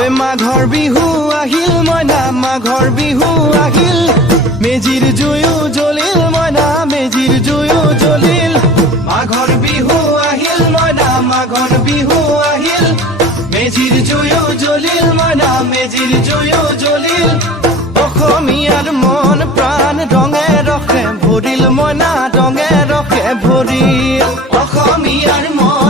মাঘৰ বিহু আহিল মইনা মাঘৰ বিহু আহিল মেজিৰ জুয়ো জ্বলিল মইনা মেজিৰ জুয়ো জ্বলিল মাঘৰ বিহু আহিল মইনা মাঘৰ বিহু আহিল মেজিৰ জুয়ো জ্বলিল মইনা মেজিৰ জুয়ো জ্বলিল অসমীয়াৰ মন প্ৰাণ ৰঙে ৰসে ভৰিল মইনা ৰঙে ৰসে ভৰিল অসমীয়াৰ মন